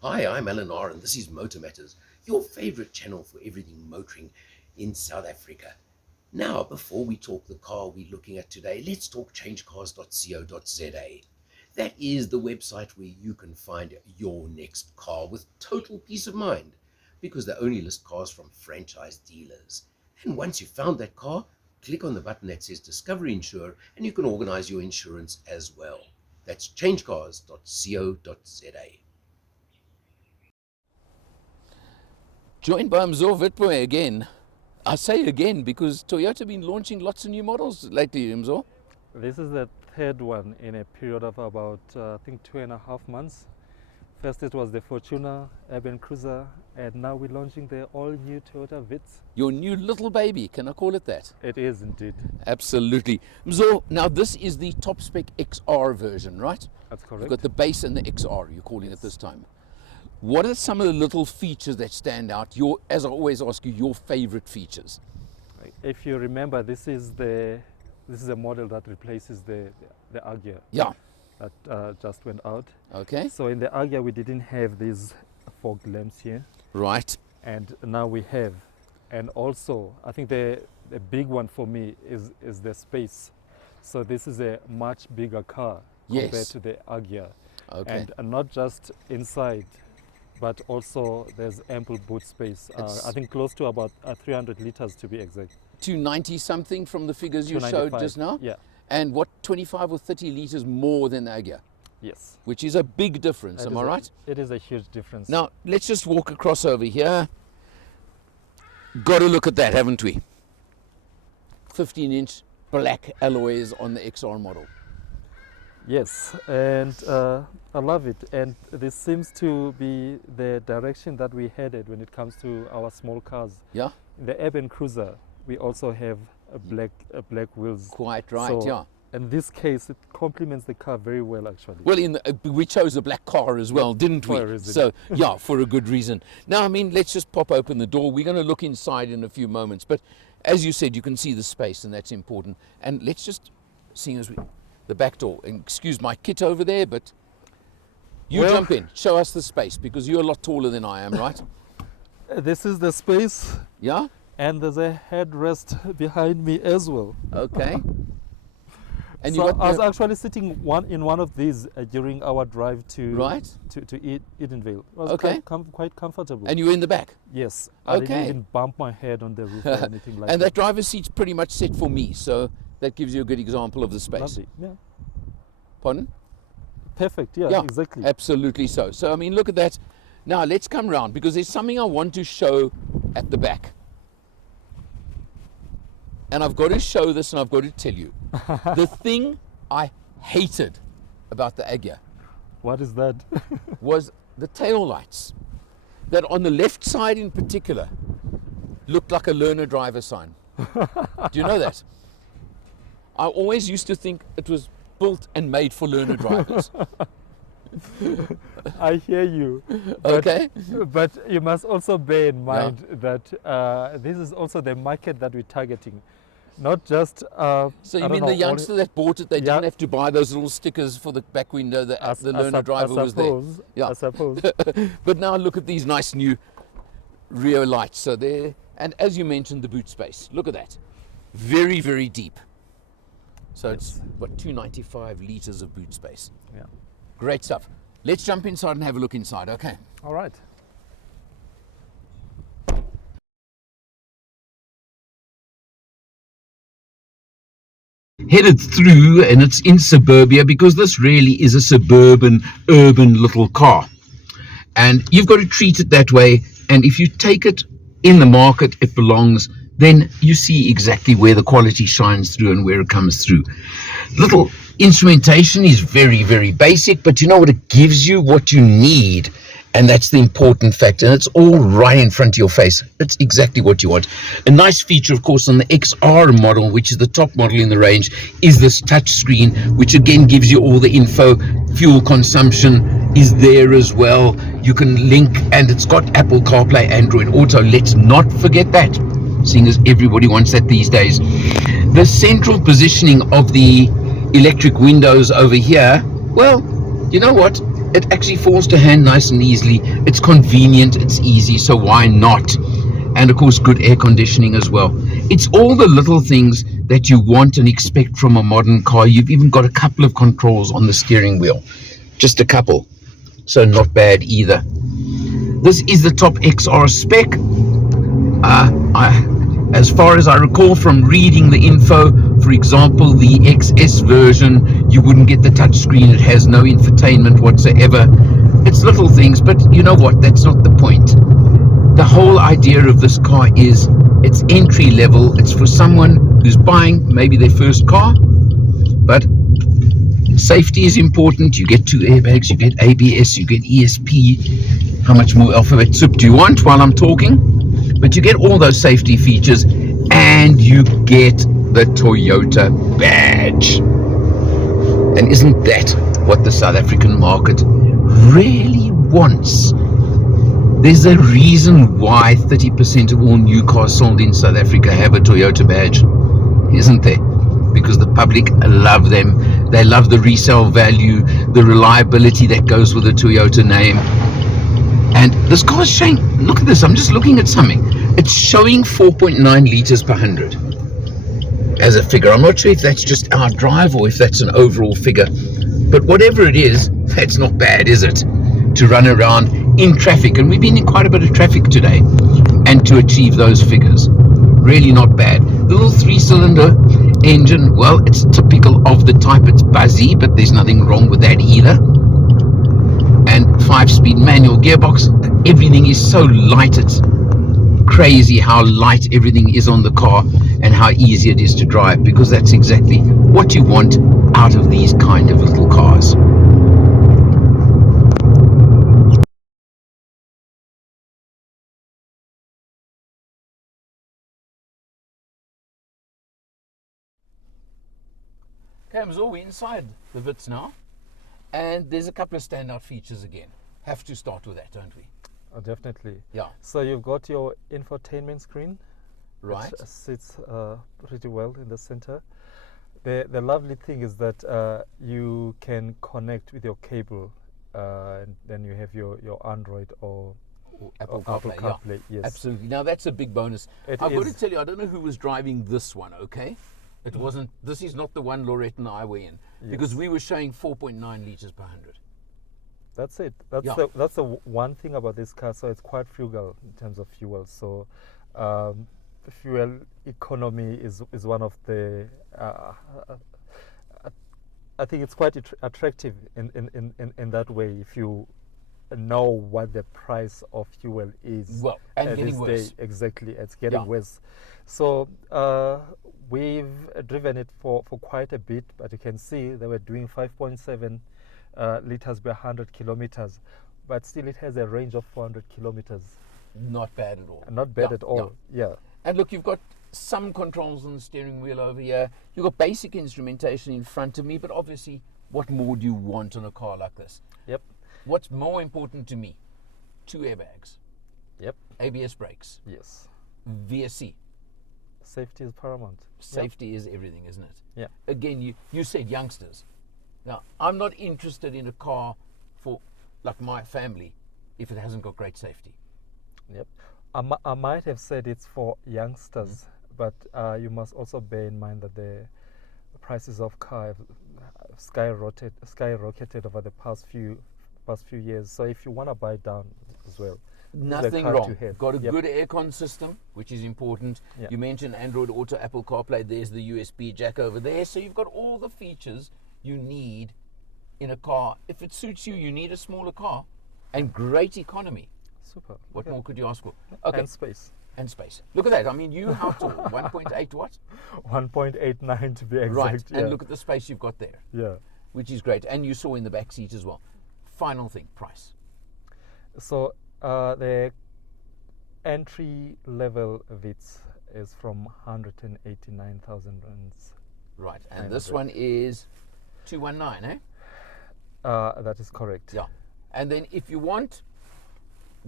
Hi, I'm Alan R, and this is Motor Matters, your favorite channel for everything motoring in South Africa. Now, before we talk the car we're looking at today, let's talk changecars.co.za. That is the website where you can find your next car with total peace of mind, because they only list cars from franchise dealers. And once you've found that car, click on the button that says Discover Insure, and you can organize your insurance as well. That's changecars.co.za. Joined by Mzo Vitz again. I say again because Toyota have been launching lots of new models lately, Mzo. This is the third one in a period of about, I think, 2.5 months. First it was the Fortuner Urban Cruiser, and now we're launching the all-new Toyota Vitz. Your new little baby, can I call it that? It is indeed. Absolutely. Mzo, now this is the top spec XR version, right? That's correct. You've got the base and the XR, you're calling it this time. What are some of the little features that stand out? As I always ask you, your favorite features. If you remember, this is a model that replaces the Agya. Yeah. That just went out. Okay. So in the Agya we didn't have these fog lamps here, Right. and now we have. And also, I think the big one for me is the space. So this is a much bigger car compared Yes. to the Agya. Okay. And not just inside, but also there's ample boot space. I think close to about 300 liters to be exact. 290 something from the figures you showed 295, just now? Yeah. And what, 25 or 30 liters more than the Agya? Yes. Which is a big difference, am I right? It is a huge difference. Now, let's just walk across over here. Got to look at that, haven't we? 15-inch black alloys on the XR model. Yes, and I love it. And this seems to be the direction that we headed when it comes to our small cars. Yeah? In the Urban Cruiser, we also have black wheels. Quite right, So yeah. in this case, it complements the car very well, actually. Well, we chose a black car as well, didn't we? For a reason. So, yeah, for a good reason. Now, I mean, let's just pop open the door. We're going to look inside in a few moments. But as you said, you can see the space, and that's important. And let's just, seeing as the back door, and excuse my kit over there, but you Well- jump in. Show us the space, because you're a lot taller than I am, right? This is the space, Yeah? and there's a headrest behind me as well. Okay. And So you got I was the, actually sitting in one of these during our drive to Right. to Edenvale. It was Okay. quite comfortable. and you're in the back. Yes, I didn't Okay. even bump my head on the roof or anything like And that. that driver's seat's pretty much set for me, so that gives you a good example of the space. Lovely. Yeah, Pardon? perfect. Yeah, Yeah, exactly. Absolutely so. So, I mean, look at that. Now, let's come round, because there's something I want to show at the back. And I've got to show this, and I've got to tell you. The thing I hated about the Agya What is that? was the tail lights, that on the left side in particular looked like a learner driver sign. Do you know that? I always used to think it was built and made for learner drivers. I hear you. But, Okay. But you must also bear in mind that this is also the market that we're targeting. Not just. So you mean the youngster that bought it, they Yeah. didn't have to buy those little stickers for the back window, the learner driver was there. Yeah. I suppose. But now look at these nice new rear lights. So there, and as you mentioned, the boot space. Look at that. Very, very deep. So it's, what, 295 liters of boot space. Yeah. Great stuff. Let's jump inside and have a look inside, okay? All right. Headed through, and it's in suburbia, because this really is a suburban, urban little car. And you've got to treat it that way. And if you take it in the market it belongs, then you see exactly where the quality shines through and where it comes through. Little instrumentation is very, very basic, but you know what? It gives you what you need. And that's the important factor. And it's all right in front of your face. It's exactly what you want. A nice feature, of course, on the XR model, which is the top model in the range, is this touch screen, which again gives you all the info. Fuel consumption is there as well. You can link, and it's got Apple CarPlay, Android Auto. Let's not forget that, seeing as everybody wants that these days. The central positioning of the electric windows over here, well, you know what? it actually falls to hand nice and easily. It's convenient, it's easy, so why not? And of course, good air conditioning as well. It's all the little things that you want and expect from a modern car. You've even got a couple of controls on the steering wheel, just a couple, so not bad either. This is the top XR spec. As far as I recall from reading the info, for example, the XS version, you wouldn't get the touchscreen. It has no infotainment whatsoever. It's little things, but you know what? That's not the point. The whole idea of this car is it's entry level. It's for someone who's buying maybe their first car, but safety is important. You get 2 airbags, you get ABS, you get ESP. How much more alphabet soup do you want while I'm talking? But you get all those safety features, and you get the Toyota badge. And isn't that what the South African market really wants? There's a reason why 30% of all new cars sold in South Africa have a Toyota badge, isn't there? Because the public love them. They love the resale value, the reliability that goes with the Toyota name. And this car is showing, look at this, I'm just looking at something. It's showing 4.9 litres per 100 as a figure. I'm not sure if that's just our drive or if that's an overall figure. But whatever it is, that's not bad, is it? To run around in traffic. And we've been in quite a bit of traffic today. And to achieve those figures. Really not bad. The little 3-cylinder engine, well, it's typical of the type. It's buzzy, but there's nothing wrong with that either. And 5-speed manual gearbox. Everything is so light. It's crazy how light everything is on the car and how easy it is to drive, because that's exactly what you want out of these kind of little cars. Okay, Amzor, we're inside the Vitz now, and there's a couple of standout features again. Have to start with that, don't we? Oh, definitely. Yeah. So you've got your infotainment screen, Right. which sits pretty well in the center. The lovely thing is that you can connect with your cable, and then you have your Android or Apple Apple CarPlay, CarPlay, yeah. yes. Absolutely. Now that's a big bonus. It I've got to is. tell you, I don't know who was driving this one, okay? It wasn't, this is not the one Laurette and I were in, because we were showing 4.9 litres per 100. That's it. That's Yeah. that's the one thing about this car. So it's quite frugal in terms of fuel. So fuel economy is one of the. I think it's quite attractive in that way if you know what the price of fuel is. Well, and getting this worse. day. Exactly, it's getting Yeah. worse. So we've driven it for quite a bit, but you can see they were doing 5.7 liters per 100 kilometers, but still it has a range of 400 kilometers. Not bad at all. Not bad Yeah, at all. Yeah. And look, you've got some controls on the steering wheel over here. You've got basic instrumentation in front of me, but obviously, what more do you want on a car like this? Yep. What's more important to me? 2 airbags, Yep. ABS brakes, Yes. VSC. Safety is paramount. Safety is everything, isn't it? Yeah. Again, you said youngsters. Now, I'm not interested in a car for, like, my family if it hasn't got great safety. Yep. I might have said it's for youngsters, but you must also bear in mind that the prices of car have skyrocketed over the past few years. So if you want to buy down as well, this is the Nothing car wrong. to have. Got a Yep. good aircon system, which is important. Yeah. You mentioned Android Auto, Apple CarPlay. There's the USB jack over there. So you've got all the features you need in a car. If it suits you, you need a smaller car and great economy. Super. What Okay. more could you ask for? Okay. And space. And space. Look at that. I mean, you how tall? 1.8 what? 1.89 to be exact. Right. Yeah. And look at the space you've got there, Yeah. which is great. And you saw in the back seat as well. Final thing, price. So the entry level Vitz is from 189,000 rands. Right. And this one is 219, eh? That is correct. Yeah. And then if you want,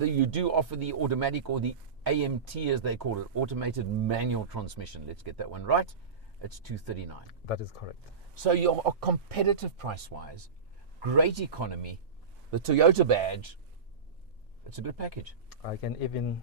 you do offer the automatic or the AMT as they call it, automated manual transmission. Let's get that one right. It's 239. That is correct. So you're competitive price-wise, great economy, the Toyota badge, it's a good package. I can even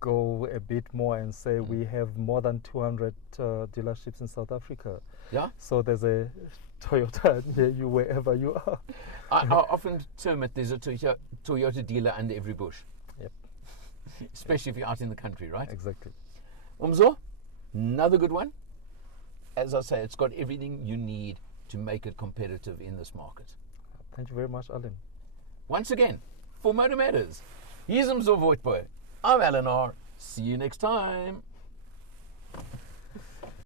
go a bit more and say we have more than 200 dealerships in South Africa. Yeah? So there's a Toyota near you wherever you are. I often term it there's a Toyota dealer under every bush. Yep. Especially if you're out in the country, right? Exactly. Umzo, another good one. As I say, it's got everything you need to make it competitive in this market. Thank you very much, Alan. Once again, for Motor Matters, here's Umzo Voitboy. I'm Alan R. See you next time.